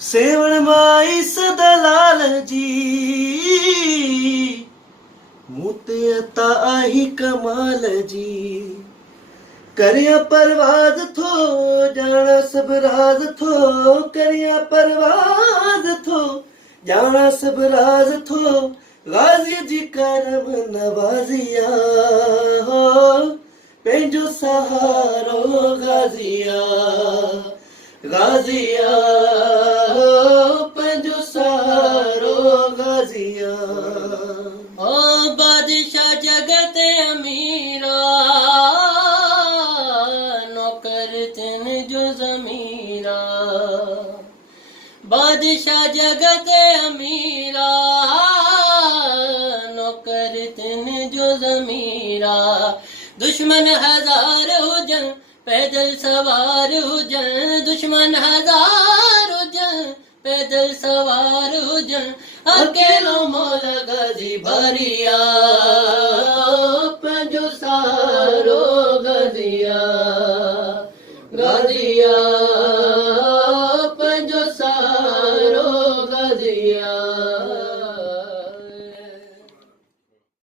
सेवण माई सदलाल जी मूं ते अता आही कमाल जी करिया परवाज़ थो ॼाणा सभु राज़ थो करिया परवाज़ थो ॼाणा सभु राज़ थो ग़ाज़ीअ जी करम नवाज़िया हो पंहिंजो सहारो ग़ाज़िया ग़ाज़िया हो पंहिंजो सहारो ग़ाज़िया ओ बादशाह जगत अमीरा नौकर तिन जो ज़मीरा बादशाह जगत अमीरा नौकर तिन जो ज़मीरा दुश्मन हजार हुजन पैदल सवार हुजन दुश्मन हजार हुजन पैदल सवार हुजन अकेलो मौला ग़ाज़ी भरिया पंहिंजो सहारो ग़ाज़िया ग़ाज़िया पंहिंजो सहारो ग़ाज़िया